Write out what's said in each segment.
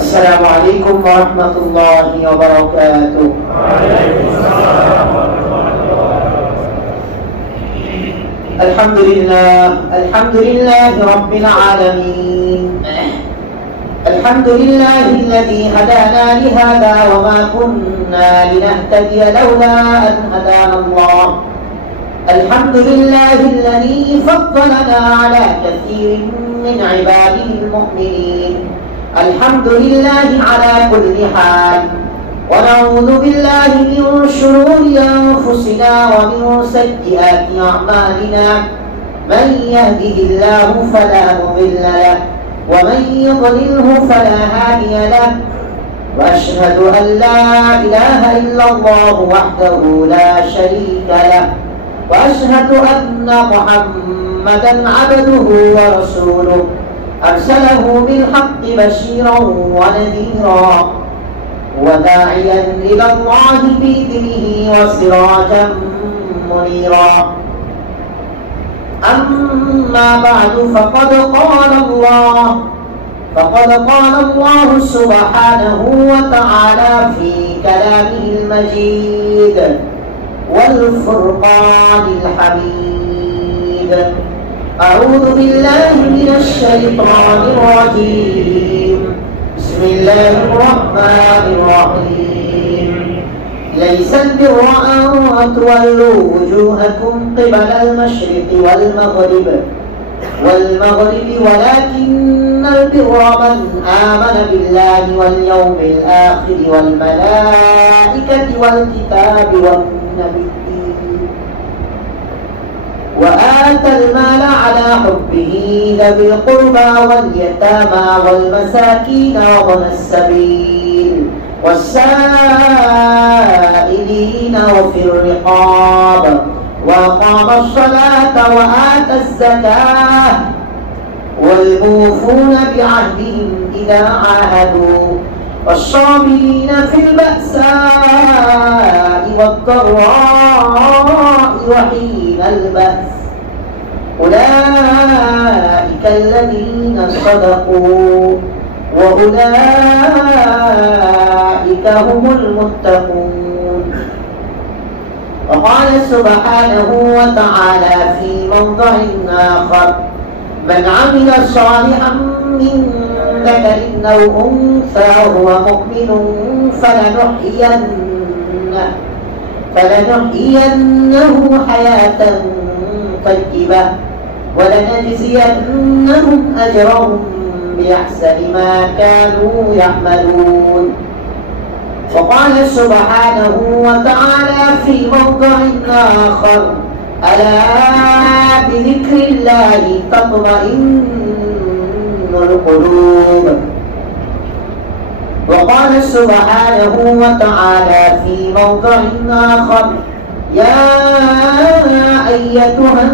السلام عليكم ورحمة الله وبركاته. الحمد لله رب العالمين. الحمد لله الذي هدانا لهذا وما كنا لنهتدي لولا أن هدانا الله. الحمد لله الذي فضلنا على كثير من عباده المؤمنين. الحمد لله على كل حال، ونعوذ بالله من شرور أنفسنا ومن سيئات أعمالنا. من يهده الله فلا مضل له ومن يضلله فلا هادي له، وأشهد أن لا إله إلا الله وحده لا شريك له، وأشهد أن محمدا عبده ورسوله أرسله بالحق بشيرا ونذيرا وداعيا إلى الله بإذنه وسراجا منيرا. أما بعد فقد قال الله سبحانه وتعالى في كلامه المجيد والفرقان الحميد: أعوذ بالله من الشيطان الرجيم. بسم الله الرحمن الرحيم. ليس البر أن تولوا وجوهكم قبل المشرق والمغرب ولكن البر من آمن بالله واليوم الآخر والملائكة والكتاب والنبيين وآتى المال على حبه ذوي القربى واليتامى والمساكين وابن السبيل والسائلين وفي الرقاب وأقام الصلاة وآتى الزكاة والموفون بعهدهم إذا عاهدوا والصابرين في البأساء والضراء وحين البأس أولئك الذين صدقوا وأولئك هم المتقون. وقال سبحانه وتعالى في موضع آخر: من عمل صالحا من ذكر أو أنثى وهو مؤمن فلنحيينه حياة طيبة ولنجزينهم أجرهم بأحسن ما كانوا يعملون. وقال سبحانه وتعالى في موضع آخر: ألا بذكر الله تطمئن القلوب. وقال سبحانه وتعالى في موضع آخر: يا أيتها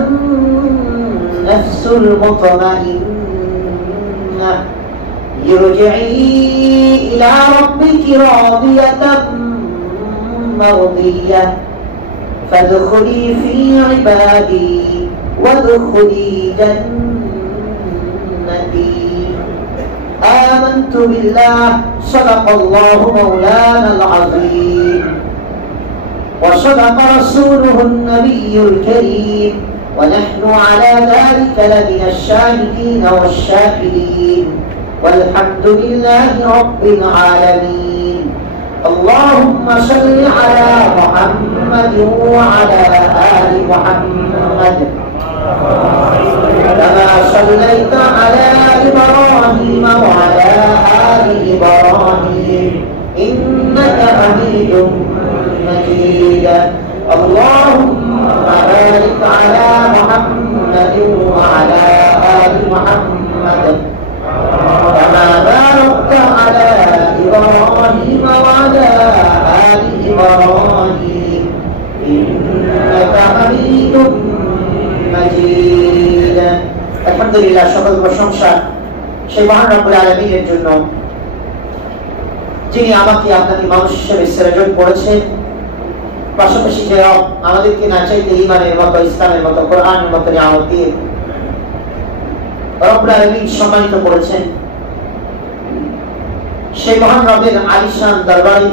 النفس المطمئنة ارجعي إلى ربك راضية مرضية فادخلي في عبادي وادخلي جنتي. آمنت بالله. صدق الله مولانا العظيم وصدق رسوله النبي الكريم، ونحن على ذلك لمن الشاهدين والشاكرين، والحمد لله رب العالمين. اللهم صل على محمد وعلى آل محمد كما صليت على إبراهيم وعلى آل إبراهيم إنك حميد مجيد. اللهم بارك على محمد وعلى آل محمد كما باركت على إبراهيم وعلى آل إبراهيم إنك حميد مجيد. الحمد لله. সকল প্রশংসা সেই মহান রব্বুল আলামিনের জন্য, যিনি আমাকে আপনাকে মানুষ হিসেবে সৃজন করেছেন, পাশাপাশি যে আমাদেরকে না চাইতে ঈমানের মতো, ইসলামের মতো, কোরআনের মতো নিয়ামত দিয়ে রব্বুল আলামিন সম্মানিত করেছেন। সে মহান রবের আলিশান দরবারে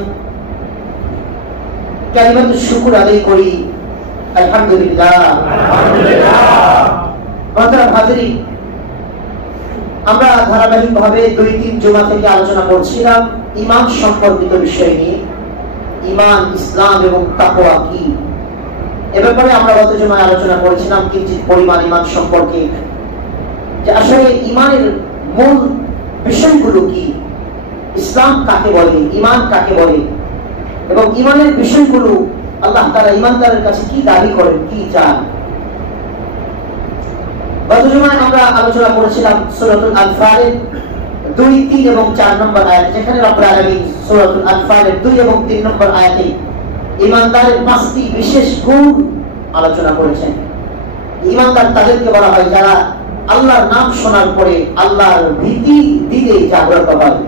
কালিমাতুশ শুকর আদায় করি। আলহামদুলিল্লাহ। মুহতারাম হাজিরিন, আমরা ধারাবাহিকভাবে 2-3 জুমা থেকে আলোচনা করছিলাম ঈমান সম্পর্কিত বিষয় নিয়ে। ঈমান, ইসলাম এবং তাকওয়া কি, এ ব্যাপারে আমরা গত জুমায় আলোচনা করেছিলাম কিঞ্চিত পরিমাণ ঈমান সম্পর্কে, যে আসলে ঈমানের মূল বিষয়গুলো কি, ইসলাম কাকে বলে, ঈমান কাকে বলে, এবং ঈমানের বিষয়গুলো আল্লাহ তাআলা ঈমানদারের কাছে কি দাবি করেন, কি চান। গত জুমায় আমরা আলোচনা করেছিলাম সূরাতুল আনফালের 2, 3 এবং 4 নম্বর আয়াত, যেখানে রব্বুল আলামিন সূরাতুল আনফালের 2 এবং 3 নম্বর আয়াতে ঈমানদারের 5টি বিশেষ গুণ আলোচনা করেছেন। ঈমানদার তাদেরকে বলা হয় যারা আল্লাহর নাম শোনার পরে আল্লাহর ভীতি দিলে জাগ্রত হয়।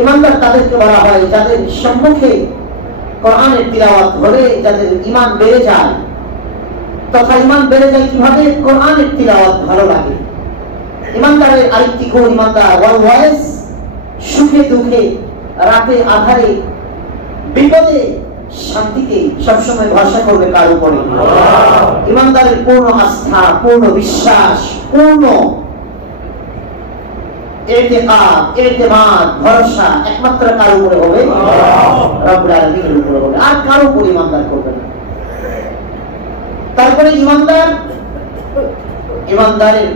ঈমানদার তাদেরকে বলা হয় যাদের সম্মুখে কোরআনের তিলাওয়াত হলে যাদের ঈমান বেড়ে যায়, তথা ঈমান বেড়ে যায় কিভাবে, কোরআনের তিলাওয়াত ভালো লাগে। ঈমানদারের আরেকটি গুণ, ঈমানদার অলওয়েজ সুখে দুঃখে, রাতে আধারে, বিপদে শান্তিতে সবসময় ভরসা করবে কার উপরে? ঈমানদারের পূর্ণ আস্থা, পূর্ণ বিশ্বাস, পূর্ণ ইতিকাদ, ভরসা একমাত্র কার উপরে হবে? রব্বুল আলামিনের উপরে হবে, আর কারো উপর ঈমানদার করবে না। তারপরে ঈমানদারের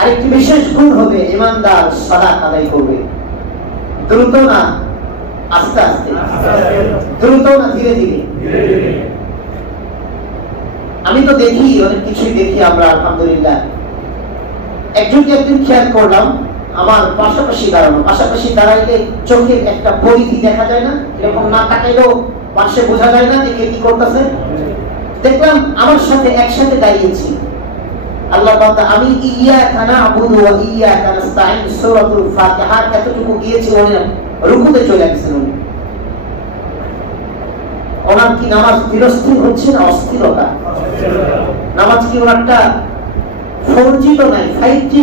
আরেকটি বিশেষ গুণ হবে ঈমানদার সালাত আদায় করবে, দ্রুত না আস্তে আস্তে, দ্রুত না ধীরে ধীরে। আমি তো দেখি, অনেক কিছুই দেখি আমরা, আলহামদুলিল্লাহ। একজনকে একদিন খেয়াল করলাম, আমার পাশাপাশি দাঁড়াইলে চোখের একটা পরিধি দেখা যায় না, এরকম না তাকাইলেও পাশে বোঝা যায় না যে কে কি করতেছে। দেখলাম আমার সাথে একসাথে দাঁড়িয়েছি, আল্লাহ বান্দা, আমি ইয়্যাকা না'বুদু ওয়া ইয়্যাকা নাস্তাঈন সূরাতুল ফাতিহা এতটুকু গিয়েছি, উনি রুকুতে চলে গেছেন। ওনার কি নামাজ ধীরস্থির হচ্ছে না অস্থিরতা? নামাজ কি ওনারটা 4G তো নাই, 5G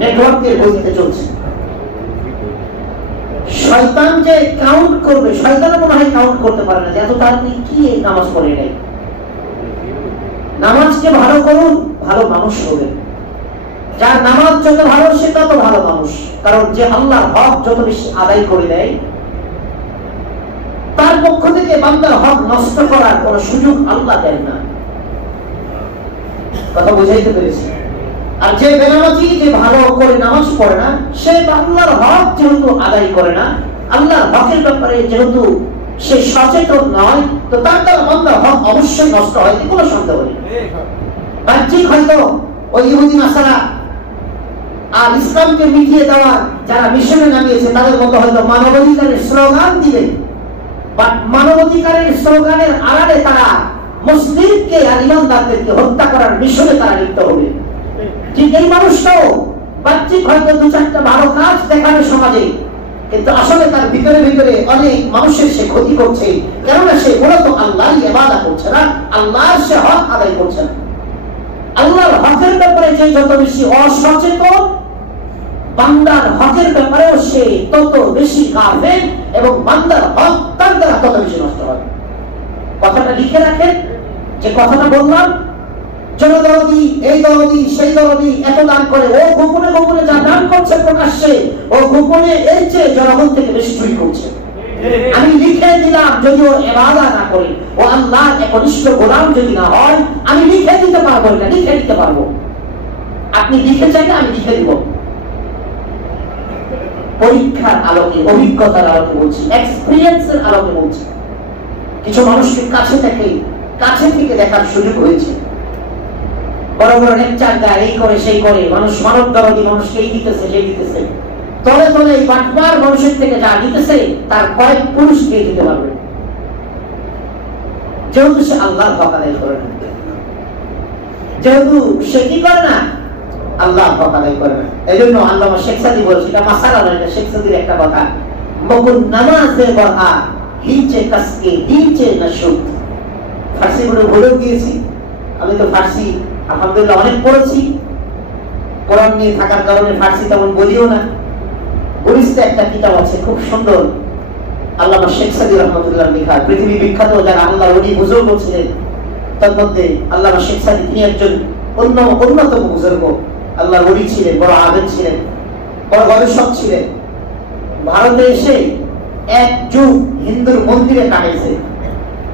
নেটওয়ার্কের গতিতে চলছে। শয়তান যে কাউন্ট করবে, শয়তানও মনে হয় কাউন্ট করতে পারে না যে এত তাড়াতাড়ি কি নামাজ পড়ে নাই। নামাজকে ভালো করুন, ভালো মানুষ হবে। যার নামাজ যত ভালো সে তত ভালো মানুষ, কারণ যে আল্লাহর হক যত বেশি আদায় করে দেয়, তার পক্ষ থেকে বান্দার হক নষ্ট করার কোন সুযোগ আল্লাহ দেন না। কথা বুঝাইতে পেরেছি? আর যে বেনামাজি, যে ভালো করে নামাজ পড়ে না, সে আল্লাহর হক যেহেতু আদায় করে না, আল্লাহর হকের ব্যাপারে যেহেতু সে সচেতন নয়, তো তার দ্বারা বান্দার হক অবশ্যই নষ্ট হয়, কোনো সন্দেহ নেই। বাহ্যিক হয়তো ওই ইহুদি নাসারা আর ইসলামকে মিটিয়ে দেওয়ার যারা মিশনে নামিয়েছে তাদের মতো হয়তো মানবাধিকারের স্লোগান দিবে, বাট মানবাধিকারের স্লোগানের আড়ালে তারা মুসলিমকে আর ইমানদারদেরকে হত্যা করার মিশনে তারা লিপ্ত হবে। ঠিক এই মানুষটাও বাহ্যিক হয়তো 2-4টা ভালো কাজ দেখাবে সমাজে, কিন্তু আসলে তার ভিতরে ভিতরে অনেক মানুষের সে ক্ষতি করছে, কেননা সে মূলত আল্লাহর ইবাদত করছে না, আল্লাহর সে হক আদায় করছে না। আল্লাহর হকের ব্যাপারে যে যত বেশি অসচেতন, বান্দার হকের ব্যাপারেও সে তত বেশি গাফেল, এবং বান্দার হক তার দ্বারা তত বেশি নষ্ট হবে। কথাটা লিখে রাখেন, যে কথাটা বললাম, জনদরদি, এই দরদি, সেই দরদি, এত দান করে, ও গোপনে গোপনে যা দান করছে প্রকাশ্যে, ও গোপনে এর চেয়ে জনগণ থেকে বেশি চুরি করছে। আমি লিখে দিলাম, যদিও ইবাদত না করে, ও আল্লাহর একনিষ্ঠ গোলাম যদি না হয়, আমি লিখে দিতে পারবো, এটা লিখে দিতে পারবো। আপনি লিখে চাইলে আমি লিখে দিব। পরীক্ষার আলোকে, অভিজ্ঞতার আলোকে বলছি, এক্সপেরিয়েন্সের আলোকে বলছি। কিছু মানুষকে কাছে থেকে দেখার সুযোগ হয়েছে, বড় বড় লেকচার দেয়, এই করে সেই করে, মানুষ মানব দরদি, মানুষকে এই দিতেছে সেই দিতেছে, তলে তলে এই বাটবার মানুষের থেকে যা দিতেছে তার কয়েক পুরুষকে দিতে পারবে, যেহেতু সে আল্লাহর হক আদায় করে না, যেহেতু সে কি করে না, আল্লাহর হক আদায় করে না। এই জন্য আল্লামা শেখ সাদি বলছে, এটা মাসালা নয়, এটা শেখ সাদির একটা কথা, মকুন নামাজে বহা হিচে কাসকে দিলচে নশুক। ফার্সি বলে ভুলেও গিয়েছি, আমি তো ফার্সি আলহামদুলিল্লাহ অনেক পড়েছি, কোরআন নিয়ে থাকার কারণে ফার্সি তেমন বলিও না, গুলিস্তা একটা কিতাব আছে খুব সুন্দর, আল্লামা শেখ সাদি রহমতুল্লাহ লেখা, পৃথিবী বিখ্যাত যারা আল্লাহর ওলি বুজুর্গ ছিলেন তার মধ্যে আল্লামা শেখ সাদি, তিনি একজন অন্যতম বুজুর্গ, আল্লাহর ওলি ছিলেন, বড় আবেদ ছিলেন, বড় গবেষক ছিলেন। ভারতে এসে এক যুগ হিন্দুর মন্দিরে কাটাইছে,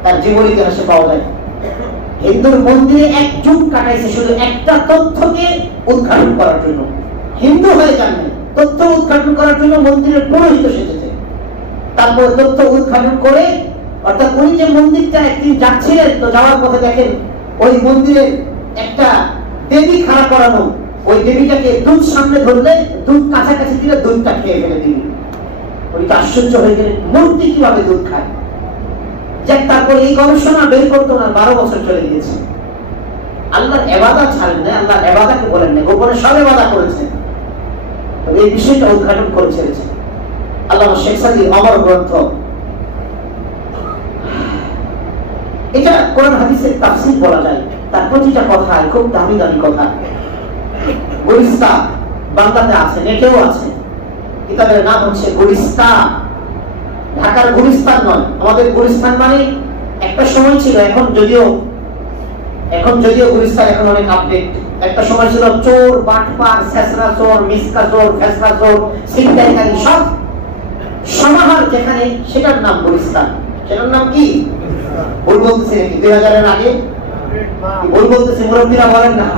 তার জীবন ইতিহাসে পাওয়া যায়। হিন্দুর মন্দিরে এক যুগ কাটাইছে শুধু একটা তথ্যকে উদ্ঘাটন করার জন্য। হিন্দু হয়ে যান না, তথ্য উদ্ঘাটন করার জন্য মন্দিরের পুরোহিত সেজেছে। তারপর তথ্য উদ্ঘাটন করে, অর্থাৎ উনি যে মন্দিরটা একদিন যাচ্ছিলেন, তো যাওয়ার পথে দেখেন ওই মন্দিরে একটা দেবী খাড়া করানো, ওই দেবীটাকে দুধ সামনে ধরলে দুধ কাছাকাছি দিলে দুধটা খেয়ে ফেলে দিবি। উনি তো আশ্চর্য হয়ে গেলেন, মূর্তি কিভাবে দুধ খায়। যাক, তারপর এই গবেষণা বের করতে ওনার 12 বছর চলে গিয়েছে। আল্লাহর ইবাদত ছাড়েন না, আল্লাহর ইবাদতকে বলেন না, গোপনে সব ইবাদত করেছেন। এই বিষয়টা উদ্ঘাটন করে ছেড়েছেন আল্লামা শেখ সাদির অমর গ্রন্থ। এটা কোরআন হাদিসের তাফসীর বলা যায়, তার প্রতিটা কথা খুব দামি দামি কথা। গুলিস্তা বাংলাতে আছে, নেটেও আছে, কিতাবের নাম হচ্ছে গুলিস্তা। ঢাকার গুলিস্তান নয়, আমাদের গুলিস্তান মানে একটা সময় ছিল, এখন যদিও গুলিস্তান এখন অনেক আপডেট। একটা সময় ছিল চোর, বাটপার, ছেঁচড়া চোর, মিসকা চোর, ফেসরা চোর, ছিনতাইকারী সব সমাহার যেখানে, সেটার নাম গুলিস্তান। সেটার নাম কি? ভুল বলতেছি নাকি? 2000 এর আগে ভুল বলতেছি, মুরব্বীরা বলেন না।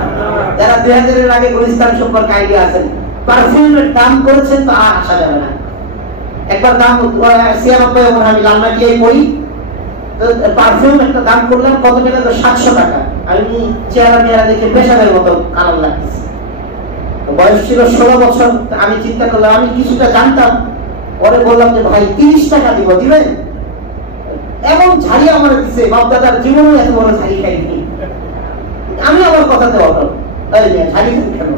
যারা 2000 এর আগে গুলিস্তান সম্পর্কে আইডিয়া আছেন, পারফিউমের দাম করেছেন তো আর আসা যাবে না। একবার দাম 96 আমি লালমাটিয়ায় পড়ি, পারফিউম একটা দাম করলাম কত টাকা? তো 700 টাকা। আমি চেহারা মেয়ারা দেখে পেশাদের মতো আনন্দ লাগতেছে। বয়স ছিল 16 বছর। আমি চিন্তা করলাম, আমি কিছুটা জানতাম। পরে বললাম যে ভাই 30 টাকা দিব, দিবেন? এমন ঝাড়ি আমার দিচ্ছে, বাপ দাদার জীবনে এত বড় ঝাড়ি খাইনি। আমি আমার কথাতে অটল, তাই না? ঝাড়ি কেন?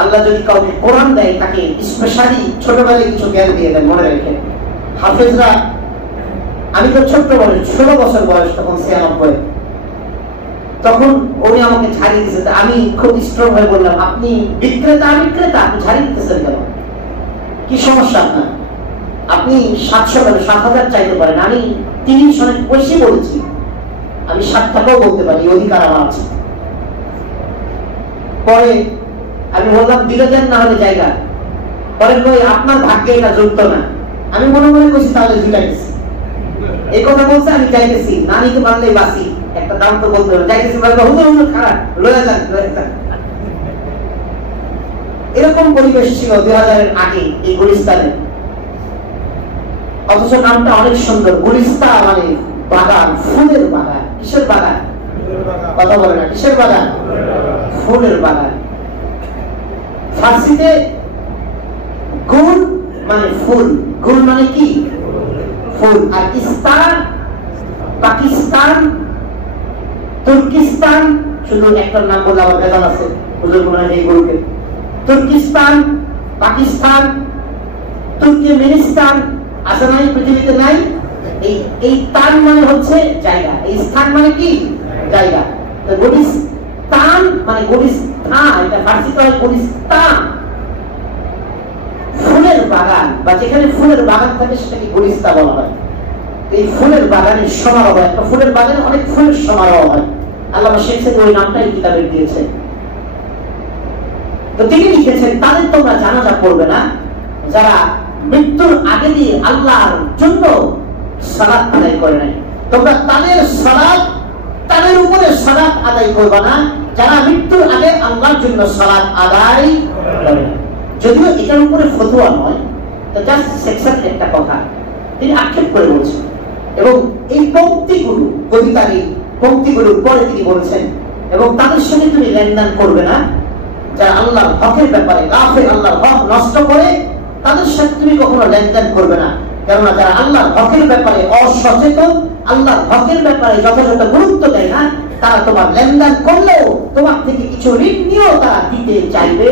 আল্লাহ যদি কাউকে কোরআন দেয়, তাকে স্পেশালি ছোটবেলায় কিছু জ্ঞান দিয়ে দেন, মনে রাখেন। হাফেজরা, আমি তো ছোট্ট বয়স, 16 বছর বয়স, তখন 96, তখন উনি আমাকে ঝাড়ি দিচ্ছে। আমি খুব স্ট্রং হয়ে বললাম, আপনি বিক্রেতা, আপনি ঝাড়ি দিতেছেন কেন? কি সমস্যা আপনার? আপনি 700 টাকা 7000 চাইতে পারেন, আমি 30 অনেক বেশি বলেছি, আমি 7 টাকাও বলতে পারি, অধিকার আমার আছে। পরে আমি বললাম দিলে দেন, না হলে জায়গা। পরে কই আপনার ভাগ্যে এটা যুক্ত না। আমি মনে মনে কইছি তাহলে জুটাইছি। এই কথা বলছে, আমি চাইতেছি না নিতে পারলেই বাসি, একটা দাম তো বলতে হবে। চাইতেছি বলবে হুজুর খারাপ, লয়ে যান। এরকম পরিবেশ ছিল 2000 এর আগে এই গুলিস্তানে। অথচ নামটা অনেক সুন্দর, গুলিস্তা মানে বাগান, ফুলের বাগান। কিসের বাগান? কথা বলে না, কিসের বাগান? ফুলের বাগান। ফার্সিতে গুল মানে ফুল, গুল মানে কি? ফুল। আর ইস্তান, পাকিস্তান, তুর্কিস্তান, শুধু একটা নাম বলে আমার ভেজাল আছে, হুজুর মনে হয় এই গুলকে। তুর্কিস্তান, পাকিস্তান, তুর্কমেনিস্তান আছে নাই? পৃথিবীতে নাই। এই তান মানে হচ্ছে জায়গা, এই স্থান মানে কি? জায়গা। গুলিস্তান মানে গুলিস্তান, এটা ফার্সিতে হয় গুলিস্তান। ফুলের বাগান, বা যেখানে ফুলের বাগান থাকে সেটাকে গুলিস্তা বলা হয়। এই ফুলের বাগানের সমারোহ, একটা ফুলের বাগানে অনেক ফুলের সমারোহ হয়। আল্লামা শেখ সাদি ওই নামটাই কিতাবে দিয়েছে। তো তিনি লিখেছেন, তাদের তোমরা জানাজা করবে না যারা মৃত্যুর আগে দিয়ে আল্লাহর জন্য সালাত আদায় করে নাই। তোমরা তাদের সালাত, তাদের উপরে সালাত আদায় করবে না যারা মৃত্যুর আগে আল্লাহর জন্য সালাত আদায় করে। যদিও এটার উপরে ফতোয়া নয়, তো জাস্ট সেকশন একটা কথা তিনি আক্ষেপ করে বলছেন। এবং এই পঙ্ক্তিগুলো, কবিতার এই পঙ্ক্তিগুলোর পরে তিনি বলছেন, এবং তাদের সঙ্গে তুমি লেনদেন করবে না যারা আল্লাহর হকের ব্যাপারে গাফিল, আল্লাহর হক নষ্ট করে, তাদের সাথে তুমি কখনো লেনদেন করবে না। কেননা যারা আল্লাহর হকের ব্যাপারে অসচেতন, আল্লাহর হকের ব্যাপারে যথাযথ গুরুত্ব দেয় না, তারা তোমার লেনদেন করলেও তোমার থেকে কিছু ঋণ নিয়েও তারা দিতে চাইবে।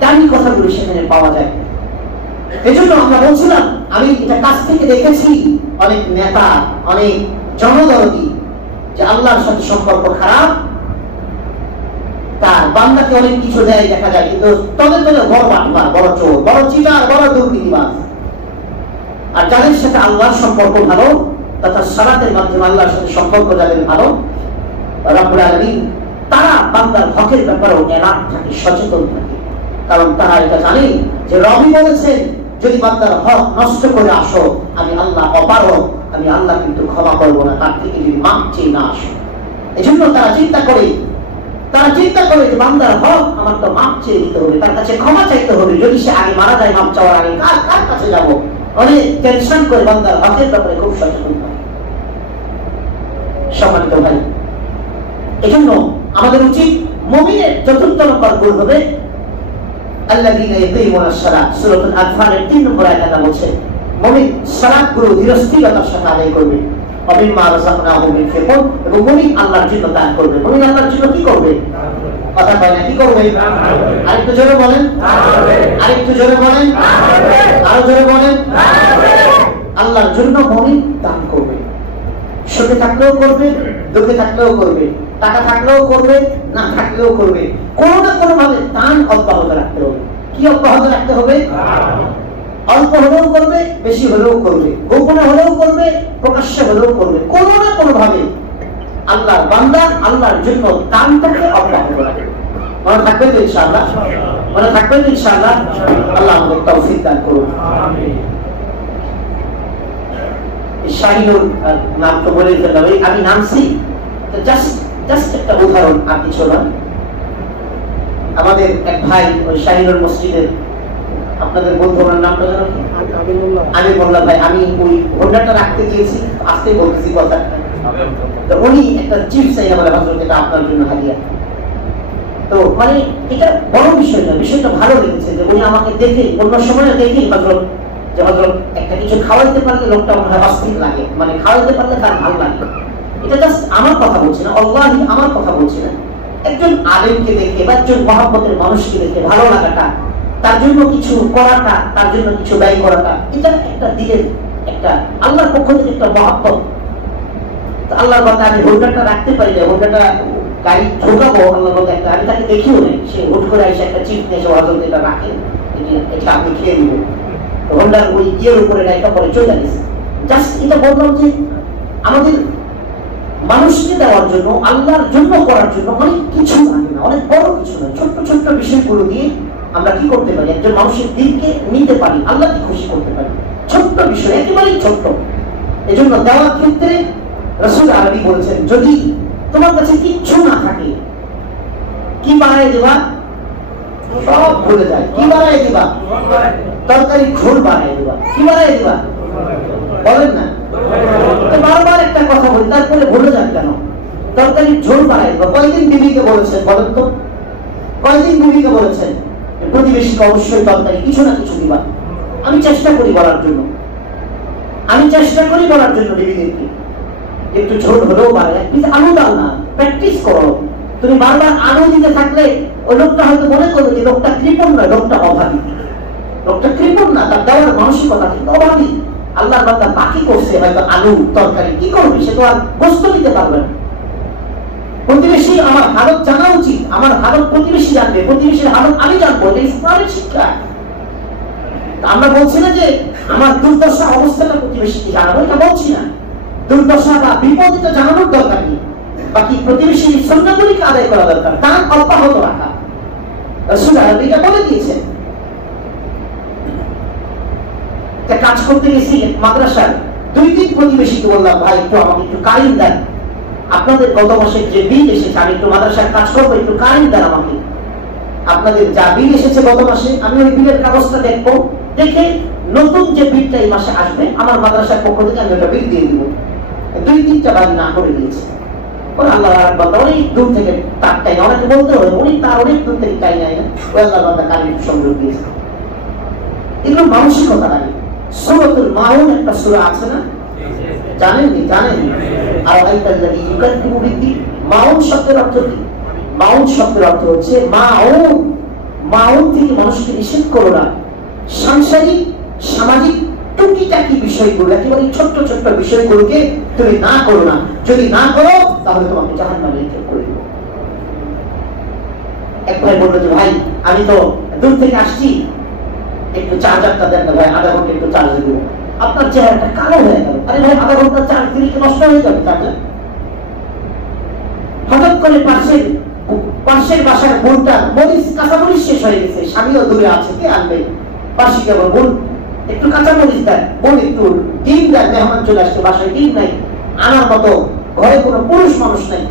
দামি কথাগুলো সেখানে পাওয়া যায়। এজন্য আমরা বলছিলাম, আমি এটা কাছ থেকে দেখেছি অনেক নেতা, অনেক জনদরদি, যে আল্লাহর সাথে সম্পর্ক খারাপ, তার বান্দাকে অনেক কিছু দেয় দেখা যায়, কিন্তু তলে তলে বড় বাটপার, বড় চোর, বড় চিটার, বড় দুর্নীতিবাজ। আর যাদের সাথে আল্লাহর সম্পর্ক ভালো, তথা সালাতের মাধ্যমে আল্লাহর সাথে সম্পর্ক যাদের ভালো, রব্বুল আলামিন তারা বান্দার হকের ব্যাপারেও এলার্ট থাকে, সচেতন থাকে। কারণ তারা এটা জানে যে রবি বলেছেন, যদি বান্দার হক নষ্ট করে আসো, আমি আল্লাহ অপারগ, আমি আল্লাহ কিন্তু ক্ষমা করবো না, তার থেকে যদি মাপ চেয়ে না আসো। এই জন্য তারা চিন্তা করে যে বান্দার হক আমার তো মাপ চেয়ে দিতে হবে, তার কাছে ক্ষমা চাইতে হবে। যদি সে আগে মারা যায়, মাপ চাওয়ার আগে কার কাছে যাবো? অনেক টেনশন করে বান্দার হকের ব্যাপারে খুব সচেতন হয়। সম্মানিত ভাই, এজন্য আমাদের উচিত মুমিনের চতুর্থ নম্বর গুণ হবে আল্লাযীনা ইয়াকিমুনাস সালাত। সূরাতুল আনফালের 3 নম্বর আয়াতে বলছে মুমিন সালাতগুলো ধীরস্থিরতার সাথে আদায় করবে। ওমিম্মা রাযাকনাহুম ইউনফিকুন, এবং মুমিন আল্লাহর জন্য দান করবে। মুমিন আল্লাহর জন্য কি করবে? কথা কয় না, কি করবে? আরেকটু জোরে বলেন, আরেকটু জোরে বলেন, আরো জোরে বলেন। আল্লাহর জন্য মুমিন দান করবে। সুখে থাকলেও করবে, দুঃখে থাকলেও করবে, টাকা থাকলেও করবে, না থাকলেও করবে। কোনো না কোনো ভাবে দান অব্যাহত রাখতে হবে। কি অব্যাহত রাখতে হবে? অল্প হলেও করবে, বেশি হলেও করবে, গোপনে হলেও করবে, প্রকাশ্যে হলেও করবে। কোনো না কোনো ভাবে আল্লাহর বান্দা আল্লাহর জন্য দানটাকে অব্যাহত রাখবে। মনে থাকবে তো ইনশাআল্লাহ? মনে থাকবে তো ইনশাআল্লাহ? আল্লাহ আমাদের তৌফিক দান করুন। আমিন। শাহিনুর নাম তো বলে ফেললাম, আমি নামছি, জাস্ট একটা উদাহরণ, আর কিছু না। আমাদের এক ভাই ওই শাহিনুর মসজিদের, আপনাদের বন্ধু, ওনার নামটা জানো কি? আমিরুল্লাহ ভাই। আমি ওই হোন্ডাটা রাখতে গিয়েছি, আসতে বলতেছি কথা, তো উনি একটা চিপস চাইলে বলে, হযরত এটা আপনার জন্য হাদিয়া। তো মানে এটা বড় বিষয় না, বিষয়টা ভালো লেগেছে যে উনি আমাকে দেখে, অন্য সময় দেখেই হযরত একটা কিছু খাওয়াইতে পারলে লোকটা মনে হয় অস্থির লাগে, মানে খাওয়াইতে পারলে তার ভালো লাগে। এটা জাস্ট আমার কথা বলছি না, আল্লাহি আমার কথা বলছি না। একজন আলেমকে দেখে বা একজন মহব্বতের মানুষকে দেখে ভালো লাগাটা, তার জন্য কিছু করাটা, তার জন্য কিছু ব্যয় করাটা, এটা একটা দিলের একটা আল্লাহর পক্ষ থেকে একটা মহব্বত। আল্লাহর কথা আমি হোন্ডাটা রাখতে পারি না, হোন্ডাটা গাড়ি ঢোকাবো, আল্লাহর কথা একটা, আমি তাকে দেখিও নেই, সে হুট করে এসে একটা চিপ নিয়ে হযরত এটা রাখে, এটা আপনি খেয়ে দিবেন, হোন্ডার ওই ইয়ের উপরে রাখা পরে চলে গেছে। জাস্ট এটা বললাম যে আমাদের মানুষকে দেওয়ার জন্য, আল্লাহর জন্য করার জন্য অনেক কিছু লাগে না, অনেক বড় কিছু নয়, ছোট্ট ছোট্ট বিষয়গুলো দিয়ে আমরা কি করতে পারি? একজন মানুষের দিনকে নিতে পারি, আল্লাহকে খুশি করতে পারি। ছোট্ট বিষয়, একেবারেই ছোট্ট। এই জন্য দেওয়ার ক্ষেত্রে রাসূল আরবি বলেছেন, যদি তোমার কাছে কিচ্ছু না থাকে, কি বানায় দেবা? সব ভুলে যায়। কি বানায় দিবা? তরকারি ঝোল বানায় দিবা। কি বানায় দিবা? বলেন না, বারবার একটা কথা বলি, তারপরে ভুলে যান কেন? তরকারি ঝোল বানায় দিবা। কয়দিন বিবিকে বলেছেন বলেন তো? কয়দিন বিবিকে বলেছেন প্রতিবেশীকে অবশ্যই তরকারি কিছু না কিছু দিবা? আমি চেষ্টা করি বলার জন্য, বিবিদেরকে একটু ঝোল হলেও বানায়, আলু দাও না, প্র্যাকটিস করো। তুমি বারবার আলু দিতে থাকলে ওই লোকটা হয়তো মনে করবে যে লোকটা কৃপণ নয়, লোকটা অভাবী। লোকটা কৃপণ না, তার দেওয়ার মানসিকতা কিন্তু অভাবী। আল্লাহর বান্দা বাকি করছে হয়তো আলু তরকারি, কি করবে? সে তো আর গোস্ত দিতে পারবে না। প্রতিবেশী আমার হালত জানা উচিত, আমার হালত প্রতিবেশী জানবে, প্রতিবেশীর হালত আমি জানবো, এটা ইসলামের শিক্ষা। আমরা বলছি না যে আমার দুর্দশা অবস্থাটা প্রতিবেশীকে জানাবো, এটা বলছি না। দুর্দশা বা বিপদ এটা জানানোর দরকার নেই, বাকি প্রতিবেশীর সুন্নাহগুলিকে আদায় করা দরকার, দান অব্যাহত রাখা। রাসূল এটা বলে দিয়েছেন। কাজ করতে গেছি মাদ্রাসার, 2-3 প্রতিবেশীকে বললাম, ভাই একটু আমাকে একটু কারেন্ট দেন, আপনাদের গত মাসের যে বিল এসেছে, আমি একটু মাদ্রাসার কাজ করবো, একটু কারেন্ট দেন আমাকে। আপনাদের যা বিল এসেছে গত মাসে, আমি ওই বিলের কাগজটা দেখবো, দেখে নতুন যে বিলটা এই মাসে আসবে আমার মাদ্রাসার পক্ষ থেকে আমি ওটা বিল দিয়ে দিব। 2-3টা বাড়ি না করে দিয়েছে। আল্লাহ অনেক দূর থেকে তার টাই না, অনেকে বলতে হবে উনি তার অনেক দূর থেকে টাই নেয় না, ওই আল্লাহ কারেন্ট সংযোগ দিয়েছে। এগুলো মানসিকতা লাগে। সূরাতুল মাউন একটা সূরা আছে না, জানেননি? আর আইতাল্লাযী ইউকাদ্দিবু বিদ্দীন। মাউন শব্দের অর্থ কি? মাউন শব্দের অর্থ হচ্ছে মাউন থেকে মানুষকে নিষেধ করো না। সাংসারিক সামাজিক টুকিটাকি বিষয়গুলো, একেবারে ছোট্ট ছোট্ট বিষয়গুলোকে তুমি না করো না। যদি না করো তাহলে তোমাকে জাহান্নামে নিক্ষেপ করে দেব। এক ভাই বললো যে ভাই আমি তো দূর থেকে আসছি, একটু চার্জারটা দেন না ভাই, আধা ঘন্টা একটু চার্জ দেবো। আপনার চেহারাটা কালো হয়ে গেল। আরে ভাই আধা ঘন্টা চার্জ দিলে কি নষ্ট হয়ে যাবে চার্জার? হঠাৎ করে পাশের বাসার বোনটা মরিচ কাঁচামরিচ শেষ হয়ে গেছে, স্বামীও দূরে আছে, কে আনবে? পাশে কেবল বোন একটু কাঁচামরিচ দেয়, বোন একটু ডিম দেয়, মেহমান চলে আসছে, বাসায় ডিম নাই, আনার মতো ঘরে কোনো পুরুষ মানুষ নাই।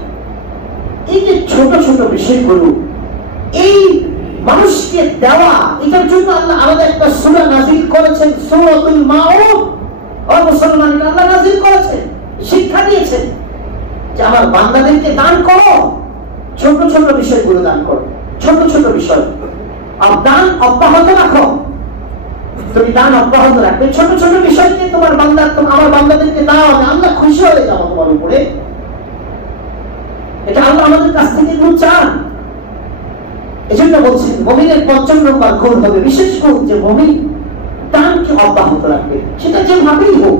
এই যে ছোট ছোট বিষয়গুলো, এই মানুষকে দেওয়া, এটার জন্য আল্লাহ আলাদা একটা সূরা নাযিল করেছেন, সূরাতুল মাউদ। ও মুসলমান, আল্লাহ নাযিল করেছেন, শিক্ষা দিয়েছেন যে আমার বান্দাদেরকে দান করো, ছোট ছোট বিষয়গুলো দান করো, ছোট ছোট বিষয়। আর দান অব্যাহত রাখো, তুমি দান অব্যাহত রাখবে, ছোট ছোট বিষয়কে তোমার বান্দা, আমার বান্দাদেরকে দাও, আল্লাহ খুশি হয়ে যাবো তোমার উপরে। এটা আল্লাহ আমাদের কাছ থেকে খুব চান। এজন্য বলছেন মুমিনের ৫ম নম্বর গুণ হবে, বিশেষ গুণ, যে মুমিন দানকে অব্যাহত রাখবে, সেটা যেভাবেই হোক।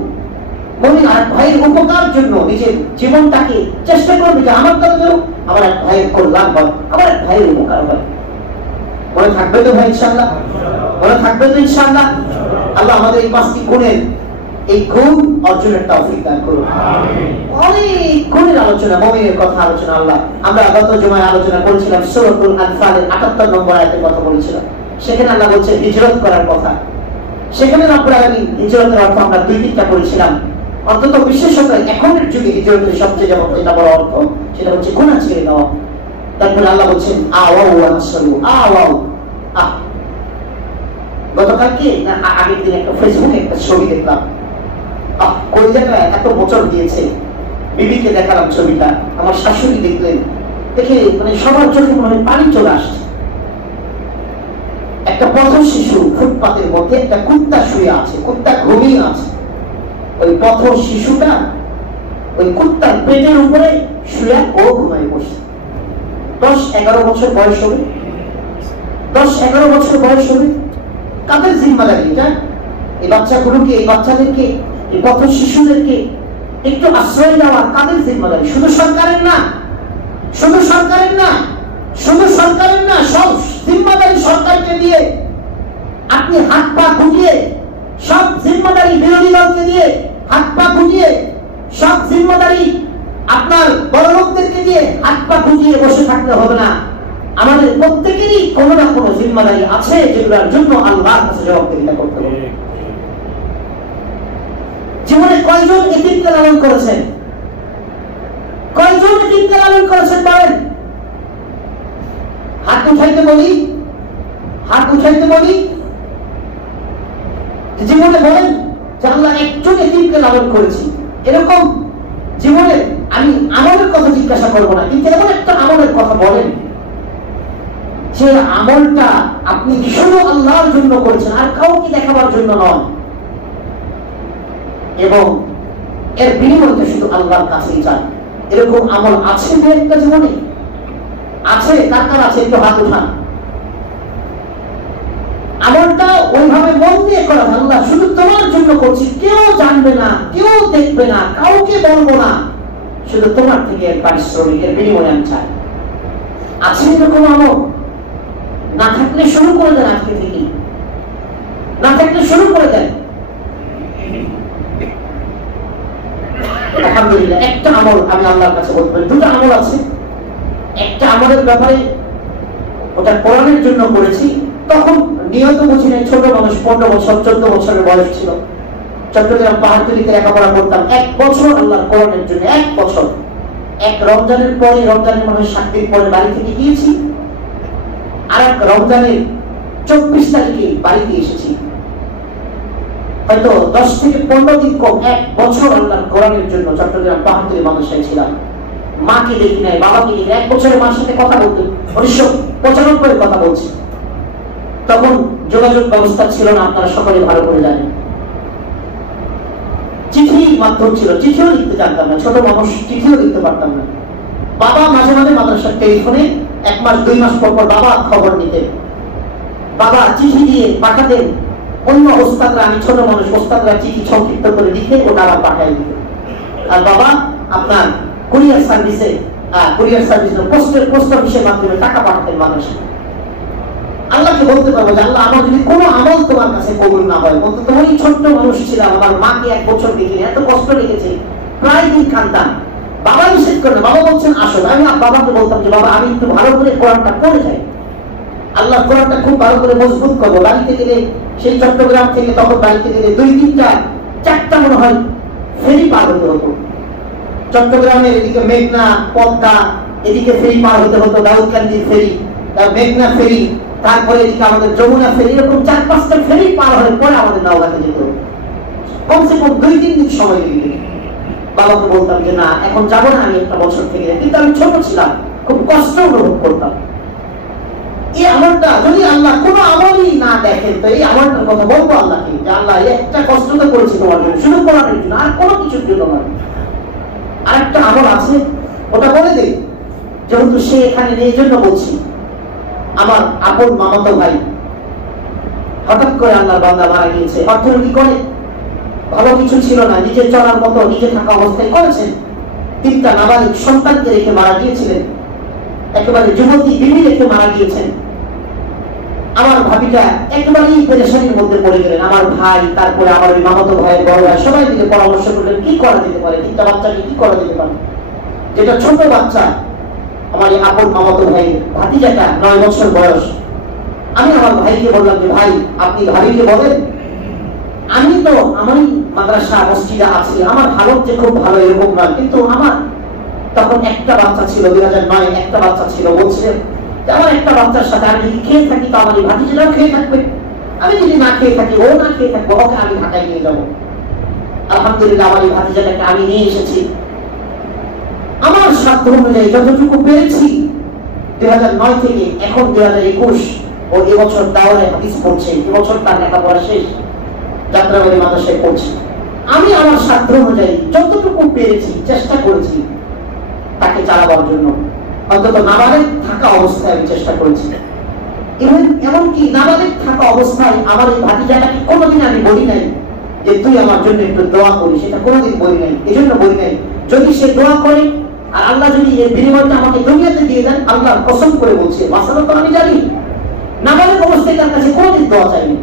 মুমিন আর ভাইয়ের উপকার জন্য নিজের জীবনটাকে চেষ্টা করবে যে আমার দ্বারা আমার এক ভাইয়ের কল্যাণ হয়, আমার এক ভাইয়ের উপকার হয়। মনে থাকবে তো ভাই ইনশাআল্লাহ? মনে থাকবে তো ইনশাআল্লাহ? আল্লাহ আমাদের এই ৫টি গুণের, এই গুণ অর্জনের তৌফিক দান করুন। অনেক গুণের আলোচনা, মুমিনের কথা আলোচনা। আল্লাহ, আমরা গত জুমায় আলোচনা করেছিলাম সূরাতুল আনফালের ৭৮ নম্বর আয়াতের কথা বলেছিলাম। সেখানে আল্লাহ বলছে হিজরত করার কথা। সেখানে রব্বুল আলামিন হিজরতের অর্থ আমরা ২-৩টা করেছিলাম। অন্তত বিশেষত এখনের যুগে হিজরতের সবচেয়ে যেটা বড় অর্থ, সেটা হচ্ছে গুনাহ ছেড়ে দেওয়া। তারপরে আল্লাহ বলছেন আওয়াউ আনসারু, আওয়াউ। গতকালকে না আগের দিন একটা ফেসবুকে একটা ছবি দেখলাম, কলিজাটা এত মোচড় দিয়েছে। বিবিকে দেখালাম ছবিটা, আমার শাশুড়ি দেখলেন, দেখে মানে সবার চোখে মনে পানি চলে আসছে। একটা পথ শিশু ফুটপাতের মধ্যে, একটা কুত্তা শুয়ে আছে, কুত্তা ঘুমিয়ে আছে। ওই পথ শিশুটা ওই কুত্তার পেটের উপরে শুয়ে ও ঘুমায় বসে। 10-11 বছর বয়স হবে, 10-11 বছর বয়স হবে। কাদের জিম্মাদারি এটা? এই বাচ্চাগুলোকে, এই বাচ্চাদেরকে, এই পথ শিশুদেরকে একটু আশ্রয় দেওয়া কাদের জিম্মাদারি? শুধু সরকারের না, শুধু সরকারের না, শুধু সরকারের না, সব জিম্মাদারি সরকারকে দিয়ে আপনি হাত পা গুটিয়ে, সব জিম্মাদারি বিরোধী দলকে দিয়ে হাত পা গুটিয়ে, সব জিম্মাদারি আপনার বড় লোকদেরকে দিয়ে হাত পা গুটিয়ে বসে থাকতে হবে না। আমাদের প্রত্যেকেরই কোনো না কোনো জিম্মাদারি আছে, যেগুলোর জন্য আল্লাহর কাছে জবাবদিহিতা করতে হবে। জীবনে কয়জন এতিমকে লালন করেছেন? কয়জন এতিমকে লালন করেছেন বলেন? হাত উঠাইতে বলি, হাত উঠাইতে বলি। জীবনে বলেন যে আল্লাহ একজন এতিমকে লালন করেছি, এরকম জীবনে আমি আমলের কথা জিজ্ঞাসা করবো না, কিন্তু এমন একটা আমলের কথা বলেন যে আমলটা আপনি শুধু আল্লাহর জন্য করেছেন, আর কাউকে দেখাবার জন্য নয়, এবং এর বিনিময়টা শুধু আল্লাহর কাছেই চান। এরকম আমল আছে যে একটা জীবনে আছে? কার কার আছে? একটু হাত উঠান। আমলটা ওইভাবে মন দিয়ে করা, আল্লাহ শুধু তোমার জন্য করছি, কেউ জানবে না, কেউ দেখবে না, কাউকে বলবো না, শুধু তোমার থেকে পারিশ্রমিকের বিনিময়ে আমি চাই। আছে এরকম আমল? না থাকলে শুরু করে দেন আজকে থেকে, না থাকলে শুরু করে দেন। আলহামদুলিল্লাহ, একটা আমল আমি আল্লাহর কাছে বলতে পারি। দুটো আমল আছে। একটা আমলের ব্যাপারে ওটা কোরআনের জন্য করেছি, তখন নিয়ত বুঝি নাই, ছোট মানুষ, 15 বছর 14 বছরের বয়স ছিল, চট্টগ্রাম পাহাড়তলিতে লেখাপড়া করতাম। 1 বছর আল্লাহর কোরআনের জন্য, 1 বছর। এক রমজানের পরে, রমজানের মনে 7 দিন পরে বাড়ি থেকে গিয়েছি, আর এক রমজানের 24 তারিখে বাড়িতে এসেছি। হয়তো 10 থেকে 15 দিন কম, 1 বছর আল্লাহর কোরআনের জন্য চট্টগ্রাম পাহাড়তলি মাদ্রাসায় ছিলাম। মাকে দেখি নাই, বাবাকে দেখি, 1 বছরের মার সাথে কথা বলতে 1995 কথা বলছি। তখন যোগাযোগ ব্যবস্থা ছিল না, আপনারা সকলে ভালো করে জানেন। চিঠি মাধ্যম ছিল, চিঠিও লিখতে জানতাম না, ছোট মানুষ, চিঠিও লিখতে পারতাম না। বাবা মাঝে মাঝে মাদ্রাসার টেলিফোনে 1 মাস 2 মাস পর পর বাবা খবর নিতেন, বাবা চিঠি দিয়ে পাঠাতেন। অন্য ওস্তাদরা, আমি ছোট মানুষ, ওস্তাদরা চিঠি সংক্ষিপ্ত করে লিখে ওটা আবার পাঠাই দিতেন। আর বাবা আপনার কুরিয়ার সার্ভিসে কুরিয়ার সার্ভিস পোস্ট অফিসের মাধ্যমে টাকা পাঠাতেন মানুষকে। আল্লাহকে বলতে পারবো যে আল্লাহ, আমার যদি কোনো আমল তোমার কাছে কবুল না হয়, বলতো তোমার এই ছোট্ট মানুষ ছিলাম, আমার মাকে 1 বছর দেখিনি, এত কষ্ট লেগেছে, প্রায় দিন কাঁদতাম, বাবা নিষেধ করে, বাবা বলছেন আসো। আমি বাবাকে বলতাম যে বাবা আমি একটু ভালো করে কোরআনটা পড়ে যাই, আল্লাহ কোরআনটা খুব ভালো করে মজবুত করবো। বাড়িতে গেলে সেই চট্টগ্রাম থেকে তখন বাড়িতে গেলে 2-3টা 4টা মনে হয় ফেরি পার হতে হতো। চট্টগ্রামের এদিকে মেঘনা, পদ্মা, এদিকে ফেরি পার হতে হতো, দাউদকান্দির ফেরি, মেঘনা ফেরি, তারপরে এদিকে আমাদের যমুনা ফেরি, এরকম 4-5টা ফেরি পার হয়ে পরে আমাদের নওগাঁতে যেত। কমসে কম 2-3 দিন সময় লেগে। বাবাকে বলতাম যে না এখন যাবো না, আমি 1 বছর থেকে, কিন্তু আমি ছোট ছিলাম, খুব কষ্ট অনুভব করতাম। এই আমলটা যদি আল্লাহ কোনো আমলই না দেখেন, তো এই আমলটার কথা বলবো আল্লাহকে যে আল্লাহ একটা কষ্ট তো করেছি তোমার জন্য, শুধু কোরআনের জন্য, আর কোনো কিছুর জন্য নয়। আরেকটা আমল আছে, ওটা বলে দেই, যেহেতু সে এখানে নেই, জন্য বলছি। আমার আপন মামাতো ভাই হঠাৎ করে আল্লাহর বান্দা মারা গিয়েছে। অর্থনীতি করে, ভালো কিছু ছিল না, নিজে চলার মতো নিজে থাকা অবস্থায় করেছেন। 3টা নাবালিক সন্তানকে রেখে মারা গিয়েছিলেন, একেবারে যুবতী বিবি রেখে মারা গিয়েছেন। আমার ভাবিটা একেবারেই পেরেশানির মধ্যে পড়ে গেলেন। আমার ভাই, তারপরে আমার ওই মামাতো ভাইয়ের বড় ভাই, সবাই মিলে পরামর্শ করলেন কি করা যেতে পারে, 3টা বাচ্চাকে কি করা যেতে পারে। যেটা ছোট বাচ্চা, আমার এই আপন মামাতো ভাই ভাতিজাটা 9 বছর বয়স। আমি আমার ভাইকে বললাম যে ভাই আপনি ভাবিকে বলেন, আমি তো আমারই মাদ্রাসা মসজিদে আছি, আমার হালত যে খুব ভালো এরকম নয়, কিন্তু আমার তখন একটা বাচ্চা ছিল, 2009 একটা বাচ্চা ছিল। বলছে যে আমার একটা বাচ্চার সাথে আমি যদি খেয়ে থাকি তো আমার এই ভাতিজাটাও খেয়ে থাকবে, আমি যদি না খেয়ে থাকি ও না খেয়ে থাকবো, ওকে আমি ঢাকায় নিয়ে যাবো। আলহামদুলিল্লাহ আমার এই ভাতিজাটাকে আমি নিয়ে এসেছি। আমার সাধ্য অনুযায়ী যতটুকু পেরেছি, 2009 থেকে এখন 2021, ও এবছর দাওরায়ে হাদিস পড়ছে, এবছর তার লেখাপড়া শেষ, যাত্রাবাড়ি মাদ্রাসায় পড়ছে। আমি আমার সাধ্য অনুযায়ী যতটুকু পেরেছি চেষ্টা করেছি তাকে চালাবার জন্য, অন্তত নাবালেগ থাকা অবস্থায় আমি চেষ্টা করেছি। এমনকি নাবালেগ থাকা অবস্থায় আমার এই ভাতিজাটাকে কোনোদিন আমি বলি নাই যে তুই আমার জন্য একটু দোয়া করিস, সেটা কোনোদিন বলি নাই। এই জন্য বলি নাই, যদি সে দোয়া করে আর আল্লাহ যদি এর বিনিময়টা আমাকে দুনিয়াতে দিয়ে দেন, আল্লাহর কসম করে বলছে, মাসালা তো আমি জানি নাবালেগ অবস্থায় তার কাছে কোনোদিন দোয়া চাইনি।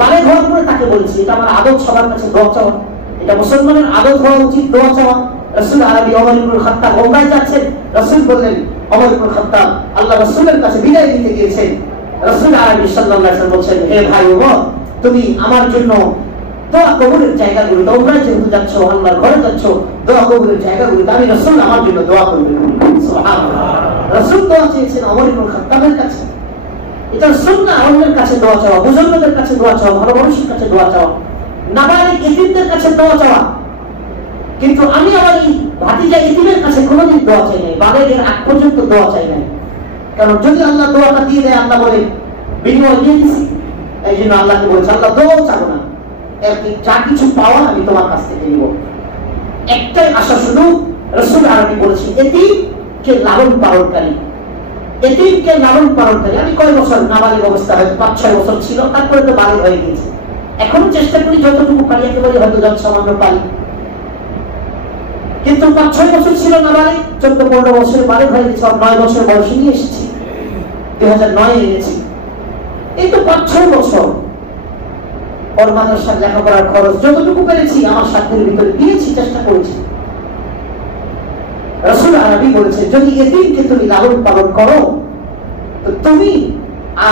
বালে ঘর করে তাকে বলছি, এটা আমার আদত, সবার কাছে দোয়া চাওয়া, এটা মুসলমানের আদত হওয়া উচিত, দোয়া চাওয়া। রাসূল আরবি ওমর ইবনে খাত্তাব ওমরায় যাচ্ছেন, রাসূল বললেন ওমর ইবনে খাত্তাব আল্লাহ রাসূলের কাছে বিদায় দিতে গিয়েছেন। রাসূল আরবি সাল্লাল্লাহু আলাইহি ওয়াসাল্লাম বলছেন, হে ভাই ওমর, তুমি আমার জন্য দোয়া কবুলের জায়গাগুলো, তোমরা যেহেতু যাচ্ছ আল্লাহর ঘরে যাচ্ছ, দোয়া কবুলের জায়গাগুলো আমি রাসূল আমার জন্য দোয়া করবেন। সুবহানাল্লাহ, রাসূল দোয়া চেয়েছেন ওমর ইবনে খাত্তাবের কাছে। এটা সুন্নাহ, অন্যের কাছে দোয়া চাওয়া, বুজুর্গদের কাছে দোয়া চাওয়া, ভালো মানুষের কাছে দোয়া চাওয়া, নাবালিগ ইতিমদের কাছে দোয়া চাওয়া। কিন্তু আমি আমার এই ভাতিজা ইতিমের কাছে কোনোদিন দোয়া চাই নাই, বালেগের আগ পর্যন্ত দোয়া চাই নাই। কারণ যদি আল্লাহ দোয়াটা দিয়ে দেয়, আল্লাহ বলে বিনিময় দিয়ে দিছি, এই জন্য আল্লাহকে বলছে আল্লাহ দোয়াও চাবো না, যা কিছু পাওয়া আমি তোমার কাছ থেকে নিব। একটাই আশা শুধু, রাসূল আরবি বলেছেন এতিমকে লালন পালনকারী, এতিমকে লালন পালনকারী। আমি কয় বছর নাবালিগ অবস্থা, হয়তো 5-6 বছর ছিল, তারপরে তো বালিগ হয়ে গেছে। এখনো চেষ্টা করি যতটুকু পারি, একেবারে হয়তো যৎসামান্য পারি, কিন্তু 5-6 বছর ছিল নাবালিগ, 14-15 বছর বালিগ হয়ে গেছে, 9 বছর বয়সে নিয়ে এসেছি, 2009 এনেছি। এই তো 5-6 বছর ওর মাদ্রাসার লেখাপড়ার খরচ যতটুকু পেরেছি আমার সাধ্যের ভিতরে দিয়েছি, চেষ্টা করেছি। রাসূল আরবি বলেছে যদি এতিমকে তুমি লালন পালন করো, তো তুমি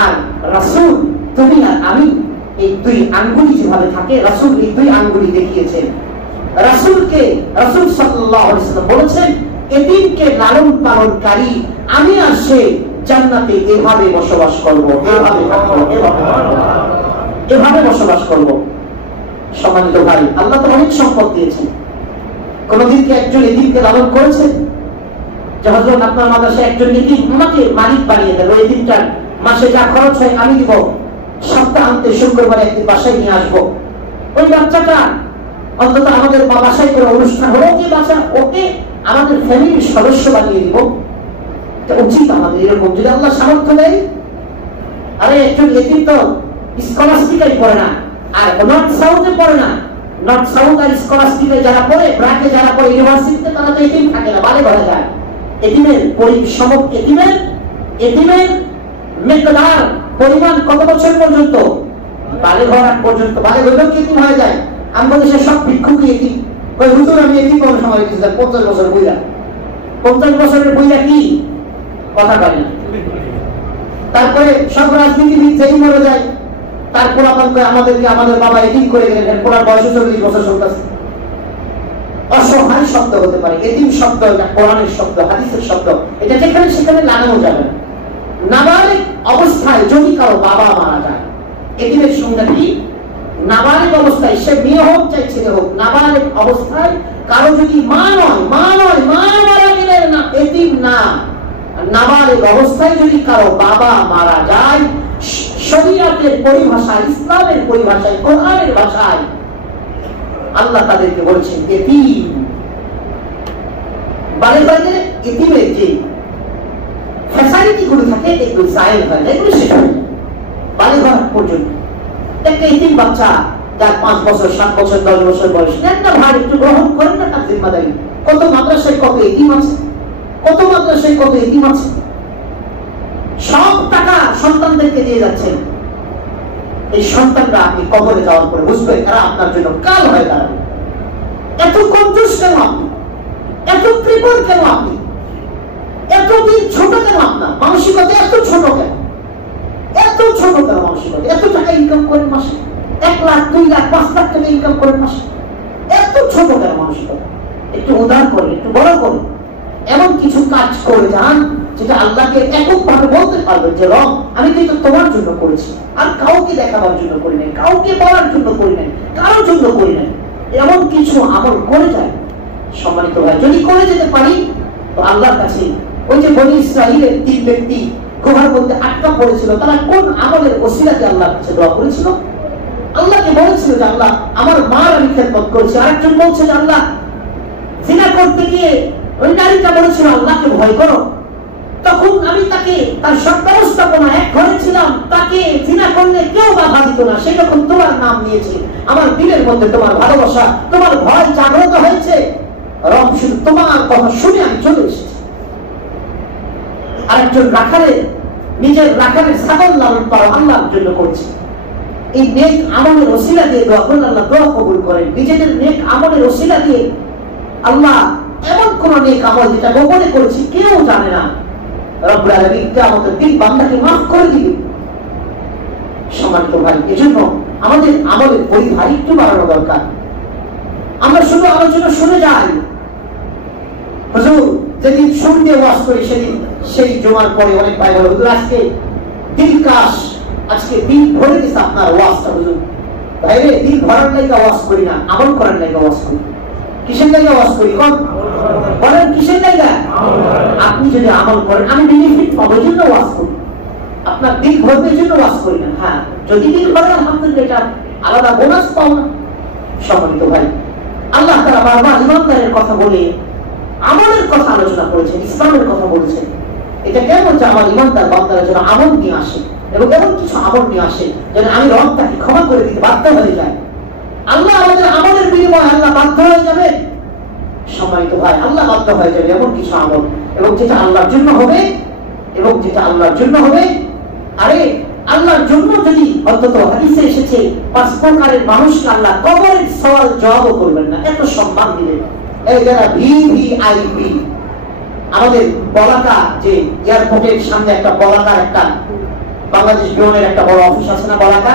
আর রাসূল, তুমি আর আমি, এই 2 আঙ্গুলি যেভাবে থাকে, রাসূল এই 2 আঙ্গুলি দেখিয়েছেন। রাসূলকে রাসূল সাল্লাল্লাহু আলাইহি ওয়াসাল্লাম বলেছেন এতিমকে লালন পালনকারী আমি আর সে জান্নাতে এভাবে বসবাস করব, এভাবে থাকবো, এভাবে বসবাস করব। সম্মানিত ভাই, আল্লাহ তো অনেক সম্পদ দিয়েছেন, কোনদিন কি একজন এতিমকে লালন করেছেন? যে হযরত আপনার মাদ্রাসায় একজন এতিম আমাকে মালিক বানিয়ে দেন, ওই এতিমটার মাসে যা খরচ হয় আমি দিব, সপ্তাহান্তে শুক্রবার একদিন বাসায় নিয়ে আসবো, ওই বাচ্চাটা অন্তত আমাদের বাসায় করে অনুষ্ঠান হলো, ওকে বাচ্চা, ওকে আমাদের ফ্যামিলির সদস্য বানিয়ে দিব। উচিত আমাদের এরকম, যদি আল্লাহ সামর্থ্য দেয়। আরে একজন এতিম তো স্কলাস্টিকাই পড়ে না, আর নর্থ সাউথে পড়ে না, নর্থ সাউথ আর স্কলাস্টিকে যারা পড়ে, ব্র্যাকে যারা পড়ে, ইউনিভার্সিটিতে, তারা তো এতিম থাকে না, বালে ভরে যায়। এতিমের এতিমের মিকদার পরিমাণ কত বছর পর্যন্ত? বালেগ হওয়ার পর্যন্ত। বালেগ হইলেও কি এতিম হয়ে যায়? আমরা দেশে সব ভিক্ষুকই এতিম। ওই হুজুর আমি এতিম কোন সময় দিয়েছিলাম 50 বছর বইলা। 50 বছরের বইলা কি কথা বলে না। তারপরে সব রাজনীতিবিদ যেই মরে যায়, তারপর আমাদেরকে আমাদের বাবা এতিম করে গেলেন, পুরা বয়স 40 বছর চলতেছে। অসহায় শব্দ হতে পারে, এতিম শব্দ এটা কোরআনের শব্দ, হাদিসের শব্দ, এটা যেখানে সেখানে লাগানো যাবে না। নাবালিগ অবস্থায় যদি কারো বাবা মারা যায়, এতিমের সংজ্ঞা কি? নাবালিগ অবস্থায়, সে মেয়ে হোক চাই ছেলে হোক, নাবালিগ অবস্থায় কারো যদি মা মারা গেলে না এতিম না, নাবালিগ অবস্থায় যদি কারো বাবা মারা যায়, শরীয়তের পরিভাষায়, ইসলামের পরিভাষায়, কোরআনের ভাষায় আল্লাহ তাদেরকে বলছেন এতিম। বাড়িতে এতিমের যে ফ্যাসিলিটি গুলো থাকে এগুলো জায়েজ হয় না, এগুলো শেষ হয় বাড়ি ঘর পর্যন্ত। একটা এতিম বাচ্চা যার 5 বছর 7 বছর 10 বছর বয়স, একটা ভাই একটু গ্রহণ করেন না তার জিম্মাদারি। কত মাদ্রাসায় কত এতিম আছে, কত মাদ্রাসায় কত এতিম আছে। সব টাকা সন্তানদেরকে দিয়ে যাচ্ছেন। এই সন্তানরা আপনি কবরে যাওয়ার পরে বুঝবেন এরা আপনার জন্য কাল হয়ে দাঁড়াবে। এত কঞ্জুস কেন আপনি? এত কৃপণ কেন আপনি? এতদিন ছোট কেন আপনার মানসিকতা? এত ছোট কেন? এত ছোট কেন মানসিকতা? এত টাকা ইনকাম করেন মাসে, 1 লাখ 2 লাখ 5 লাখ টাকা ইনকাম করেন মাসে, এত ছোট কেন মানসিকতা? একটু উদার করেন, একটু বড় করেন। এমন কিছু কাজ করে যান যেটা আল্লাহকে এককভাবে বলতে পারবেন যে রব আমি কিন্তু তোমার জন্য করেছি, আর কাউকে দেখাবার জন্য করি নাই, কাউকে বলার জন্য করি নাই, কারোর জন্য করি নাই। এমন কিছু আমল করে যায় সম্মানিত ভাই, যদি করে যেতে পারি তো আল্লাহর কাছে ওই যে বনি ইসরাইলের 3 ব্যক্তি গুহার মধ্যে আটকা পড়েছিল, তারা কোন আমলের ওসিলাতে আল্লাহর কাছে দোয়া করেছিল? আল্লাহকে বলেছিল যে আল্লাহ আমার মার আমি খেদমত করেছি। আরেকজন বলছে যে আল্লাহ জিনা করতে গিয়ে ওই নারীটা বলেছিল আল্লাহকে ভয় করো, তখন আমি তাকে তার সব ব্যবস্থাপনা এক ঘরে ছিলাম, তাকে জিনা করলে কেউ বাধা দিত না, সেই রকম তোমার নাম নিয়েছি। আমার দিলের মধ্যে তোমার ভালোবাসা, তোমার ভয় জাগ্রত হয়েছে, রব শুধু তোমার কথা শুনে আমি চলে এসেছি। আরেকজন রাখালের নিজের রাখালের ছাগল লালন পালন আল্লাহর জন্য করছে। এই নেক আমলের ওসিলা দিয়ে দোয়া করলে আল্লাহ দোয়া কবুল করেন। নিজেদের নেক আমলের ওসিলা দিয়ে আল্লাহ এমন কোন নেক আমল যেটা গোপনে করেছি কেউ জানে না, রব্বুল আলামিন কিয়ামতের দিন বান্দাকে মাফ করে দিবে। সম্মানিত ভাই, এজন্য আমাদের আমলের পরিধি একটু বাড়ানো দরকার। আমরা শুধু আলোচনা শুনে যাই, হুজুর যেদিন শুনতে ওয়াজ করি সেদিন সেই জমার পরে অনেক ভাই বলে হুজুর আজকে দিল কাশ, আজকে দিল ভরে গেছে আপনার ওয়াজটা। হুজুর ভাইরে দিল ভরার লাইগা ওয়াজ করি না, আমল করার লাইগা ওয়াজ করি। কিসের লাইগা ওয়াজ করি? কোন বলেন কিসের লাইগা? আপনি যদি আমল করেন আমি বেনিফিট পাবো জন্য ওয়াজ করি, আপনার দিল ভরবে জন্য ওয়াজ করি না। হ্যাঁ, যদি দিল ভরে আলহামদুলিল্লাহ, এটা আলাদা বোনাস পাও না। সম্মানিত ভাই, আল্লাহ তাআলা বারবার ইমানদারের কথা বলে আমলের কথা আলোচনা করেছেন, ইসলামের কথা বলেছেন। এটা কেন হচ্ছে আমার ইমানদার বান্দারা যেন আমল নিয়ে আসে এবং এমন কিছু আমল নিয়ে আসে যেন আমি রব তাকে ক্ষমা করে দিতে বাধ্য হয়ে যায়। আল্লাহ আমাদের আমলের বিনিময়ে আল্লাহ বাধ্য হয়ে যাবে। সম্মানিত ভাই, আল্লাহ বাধ্য হয়ে যাবে এমন কিছু আমল, এবং যেটা আল্লাহর জন্য হবে, এবং যেটা আল্লাহর জন্য হবে। আরে আল্লাহর জন্য যদি অন্তত হাদিসে এসেছে 5 প্রকারের মানুষকে আল্লাহ কবরের সওয়াল জবাবও করবেন না, এত সম্মান দিলেন। এই যারা ভিভিআইপি, আমাদের বলাকা যে এয়ারপোর্টের সামনে একটা বলাকার একটা বাংলাদেশ বিমানের একটা বড় অফিস আছে না বলাকা,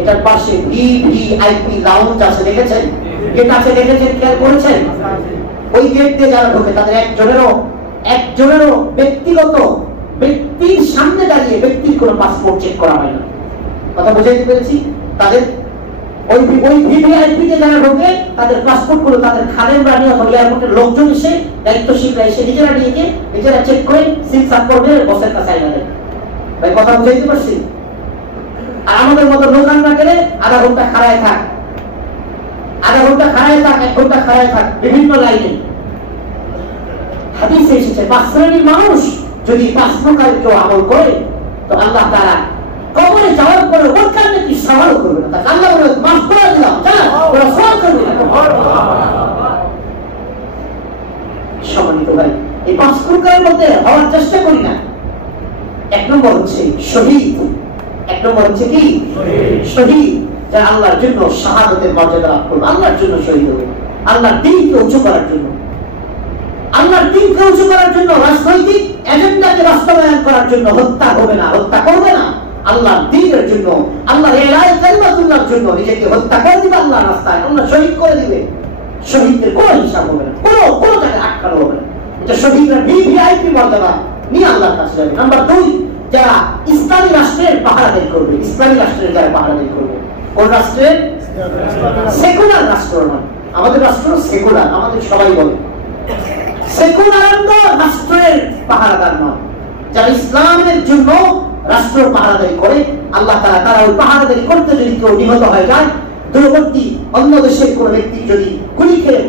এটার পাশে ভিভিআইপি লাউঞ্জ আছে, দেখেছেন? গেট আছে, দেখেছেন? খেয়াল করেছেন? ওই গেট দিয়ে যারা ঢোকে তাদের একজনেরও ব্যক্তির সামনে দাঁড়িয়ে ব্যক্তির কোনো পাসপোর্ট চেক করা হয় না। কথা বুঝাইতে পেরেছি? তাদের ওই ভিভিআইপি তে যারা ঢোকে তাদের পাসপোর্ট গুলো তাদের খাদেমরা নিয়ে অথবা এয়ারপোর্টের লোকজন এসে, দায়িত্বশীলরা এসে নিজেরা নিয়ে গিয়ে নিজেরা চেক করে সিল সাপ করবে, বসের কাছে আইনা দেয়। ভাই কথা বুঝাইতে পারছি? আর আমাদের মতো লোকানরা গেলে আধা ঘন্টা খাড়ায় থাক, 1 ঘন্টা খাড়ায় থাক বিভিন্ন লাইনে। হাদিসে এসেছে 5 শ্রেণীর মানুষ যদি 5 প্রকার কেউ আমল করে তো আল্লাহ তাআলা কবরে যাওয়ার পরে ওর কাছে কি সওয়াল করবে না, তাকে আল্লাহ বলে মাফ করে দিলাম, যা ওরা সওয়াল করবে না। সম্মানিত ভাই, এই 5 শহীদ। এক নম্বর হচ্ছে কি শহীদ, যারা আল্লাহর জন্য শাহাদাতের মর্যাদা লাভ করবে, আল্লাহর জন্য শহীদ হবে, আল্লাহর দ্বীনকে উঁচু করার জন্য, আল্লাহর দ্বীনকে উঁচু করার জন্য, রাজনৈতিক এজেন্ডাকে বাস্তবায়ন করার জন্য হত্যা হবে না, হত্যা করবে না, আল্লাহর দ্বীনের জন্য, আল্লাহর ইলাহি কালিমাতুল্লাহর জন্য নিজেকে হত্যা করে দিবে আল্লাহর রাস্তায়, আল্লাহ শহীদ করে দিবে। শহীদদের কোনো হিসাব হবে না, কোনো জায়গায় আটকানো হবে না। এটা শহীদরা ভিভিআইপি মর্যাদা নিয়ে আল্লাহর কাছে যাবে। নাম্বার 2, যারা ইসলামী রাষ্ট্রের পাহারাদারি করবে, ইসলামী রাষ্ট্রের যারা পাহারাদারি করবে। কোন রাষ্ট্রের? সেকুলার রাষ্ট্র নয়, আমাদের রাষ্ট্র সেকুলার, আমাদের সবাই বলে সেকুলার রাষ্ট্রের পাহারাদার নয়। যারা ইসলামের জন্য রাষ্ট্র পাহারাদারি করে, আল্লাহ তারা ওই পাহারাদারি করতে যদি কেউ নিহত হয়ে যায়, দূরবর্তী অন্য দেশের কোন ব্যক্তি যদি গুলি খেয়ে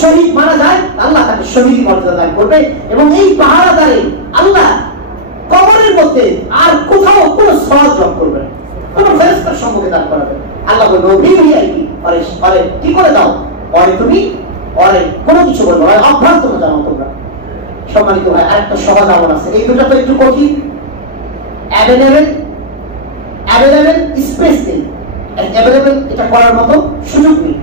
শহীদ মারা যায়, আল্লাহ তাকে শহীদ মর্যাদা দান করবে। এবং এই পাহারাদারে আল্লাহ কবরের মধ্যে আর কোথাও কোন সওয়াব জব করবে না, কোন ফেরেশতার সম্মুখে দান করাবে। আল্লাহ বলবে ভিভিআইপি আরে কি করে দাও, পরে তুমি পরে কোনো কিছু বলবো না, অভ্যর্থ না জানো তোমরা। সম্মানিত ভাই, আরেকটা সহজ আমল আছে, এই দুটো তো একটু কঠিন। অ্যাভেলেবেল স্পেস নেই, অ্যাভেলেবেল এটা করার মতো সুযোগ নেই।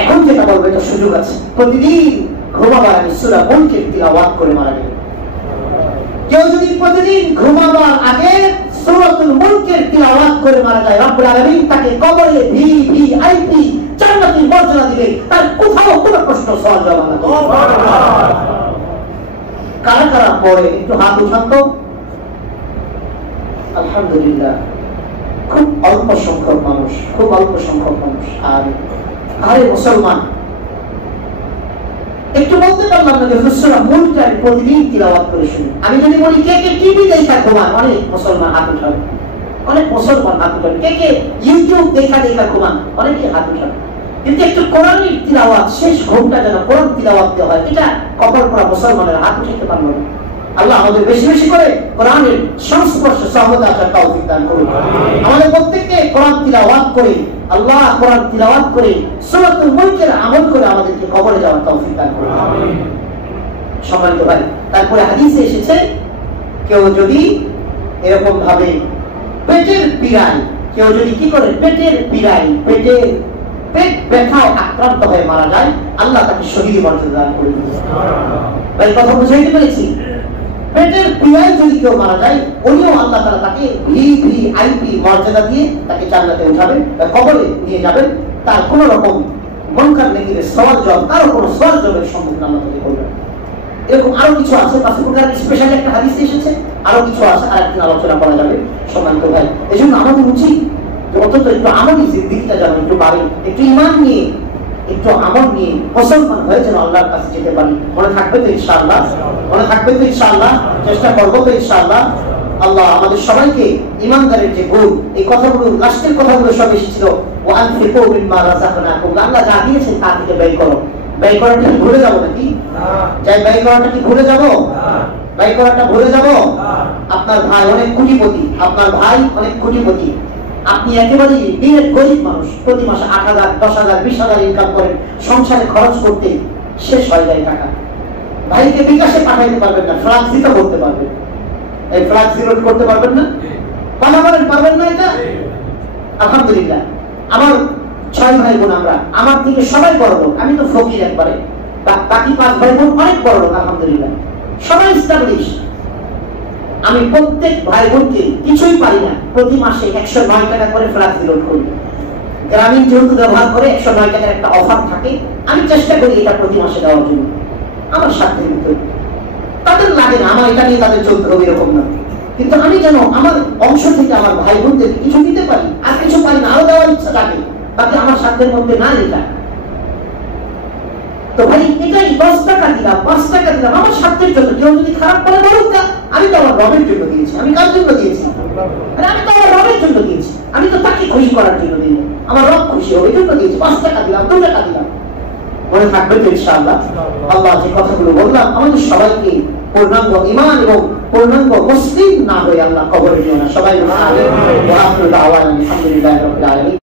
এখন যেটা বলবো এটা সুযোগ আছে। প্রতিদিন ঘুমাবার আগে সূরা মুলকের তিলাওয়াত করে মারা যাবে। কেউ যদি প্রতিদিন ঘুমাবার আগে সূরাতুল মুলকের তিলাওয়াত করে মারা যায়, রব্বুল আলামিন তাকে কবরে ভিভিআইপি জান্নাতি মর্যাদা দিবে, তার কোথাও কোনো প্রশ্ন সওয়াল জবাব না। কারা কারা পড়ে একটু হাত উঠান তো। আলহামদুলিল্লাহ, খুব অল্প সংখ্যক মানুষ, খুব অল্প সংখ্যক মানুষ। আর আরে মুসলমান, একটু বলতে পারলাম না যে হুসরা মুলকে আমি প্রতিদিন তিলাওয়াত করে শুনি। আমি যদি বলি কে কে টিভি দেখা ঘুমান, অনেক মুসলমান হাত উঠাবে, অনেক মুসলমান হাত উঠাবে। কে কে ইউটিউব দেখা ঘুমান, অনেকে হাত উঠাবে। কিন্তু একটু কোরআনের তিলাওয়াত, শেষ ঘুমটা যেন কোরআন তিলাওয়াত দেওয়া হয়, এটা কপাল পড়া মুসলমানের হাত উঠাতে পারলো না। আল্লাহ আমাদের বেশি বেশি করে কোরআনের সংস্পর্শে সহজে আসার তৌফিক দান করুন। আমাদের প্রত্যেককে কোরআন তিলাওয়াত করে, আল্লাহ কোরআন তিলাওয়াত করে সূরাতুল মুলকের আমল করে আমাদেরকে কবরে যাওয়ার তৌফিক দান করুন। সম্মানিত ভাই, তারপরে হাদিসে এসেছে কেউ যদি এরকম ভাবে পেটের পীড়ায়, কেউ যদি কি করে পেটের পীড়ায়, পেট ব্যথায় আক্রান্ত হয়ে মারা যায়, আল্লাহ তাকে শহীদ মর্যাদা দান করবেন। ভাই কথা বুঝাইতে পেরেছি? পেটের পীড়ায় যদি কেউ মারা যায়, উনিও আল্লাহ তাআলা তাকে ভিভিআইপি মর্যাদা দিয়ে তাকে জান্নাতে উঠাবেন, কবরে নিয়ে যাবেন। তার কোনো রকম মুনকার নেকিরের সওয়াল জবাব, কারো কোনো সওয়াল জবাবের সম্মুখীন আল্লাহ তাকে করবেন। এরকম আরো কিছু আছে, পাঁচপুকুরের স্পেশাল একটা হাদিস এসেছে, আরো কিছু আছে, আরেকদিন আলোচনা করা যাবে। সম্মানিত ভাই, এজন্য আমাদের উচিত অন্তত একটু আমলি দিকটা যেন একটু বাড়ে, একটু ঈমান নিয়ে, একটু আমল নিয়ে মুসলমান হয়ে যেন আল্লাহর কাছে যেতে পারি। মনে থাকবে তো ইনশাআল্লাহ? মনে থাকবে তো ইনশাআল্লাহ? চেষ্টা করবো তো ইনশাআল্লাহ? আল্লাহ আমাদের সবাইকে ঈমানদারের যে গুণ, এই কথাগুলো, লাস্টের কথাগুলো সব এসেছিল ওয়া আনফিকু মিম্মা রাযাকনাকুম, আল্লাহ যা দিয়েছেন তা থেকে ব্যয় করো। ব্যয় করাটা কি ভুলে যাবো নাকি? যাই ব্যয় করাটা কি ভুলে যাবো? ব্যয় করাটা ভুলে যাবো? আপনার ভাই অনেক কোটিপতি, আপনার ভাই অনেক কোটিপতি, আপনি একেবারে দিনের গরিব মানুষ, প্রতি মাসে 8,000, 10,000, 20,000 ইনকাম করেন, সংসারে খরচ করতে শেষ হয়ে যায় টাকা। ভাইকে বিকাশে পাঠাইতে পারবেন না, ফ্লাক্স দিতে করতে পারবেন, এই ফ্লাক্স জিরো করতে পারবেন না, পারবেন না। এটা আলহামদুলিল্লাহ, আমার 6 ভাই বোন, আমরা, আমার থেকে সবাই বড় লোক, আমি তো ফকির একবারে, বাকি 5 ভাই বোন অনেক বড় লোক আলহামদুলিল্লাহ, সবাই এস্টাবলিশ। আমি প্রত্যেক ভাই বোনকে কিছুই পারি না, প্রতি মাসে 109 টাকা করে ফ্ল্যাক্স লোড করি। গ্রামীণ যেহেতু ব্যবহার করে 109 টাকার একটা অফার থাকে, আমি চেষ্টা করি এটা প্রতি মাসে দেওয়ার জন্য। আমার সাথে তাদের লাগে না, আমার এটা নিয়ে তাদের চলতে হবে এরকম না, কিন্তু আমি যেন আমার অংশ থেকে আমার ভাই বোনদের কিছু দিতে পারি, আর কিছু পারি না, আরো দেওয়ার ইচ্ছা থাকে, তাতে আমার সাধ্যের মধ্যে না এটা। তো ভাই এটাই 10 টাকা দিলাম, 5 টাকা দিলাম, আমার সাধ্যের জন্য। কেউ যদি খারাপ করে বলুক না, আমি তো আমার রবের জন্য দিয়েছি। আমি কার জন্য দিয়েছি? আমি তো আমার রবের জন্য দিয়েছি, আমি তো তাকে খুশি করার জন্য দিই, আমার রব খুশি হবে এই জন্য দিয়েছি। 5 টাকা দিলাম, 2 টাকা দিলাম, মনে থাকবে তো ইনশাআল্লাহ? আল্লাহ যে কথাগুলো বললাম আমাদের সবাইকে পূর্ণাঙ্গ ঈমান এবং পূর্ণাঙ্গ মুসলিম না হয়ে আল্লাহ কবরে নিও না। সবাই আলহামদুলিল্লাহ রাব্বিল আলামিন।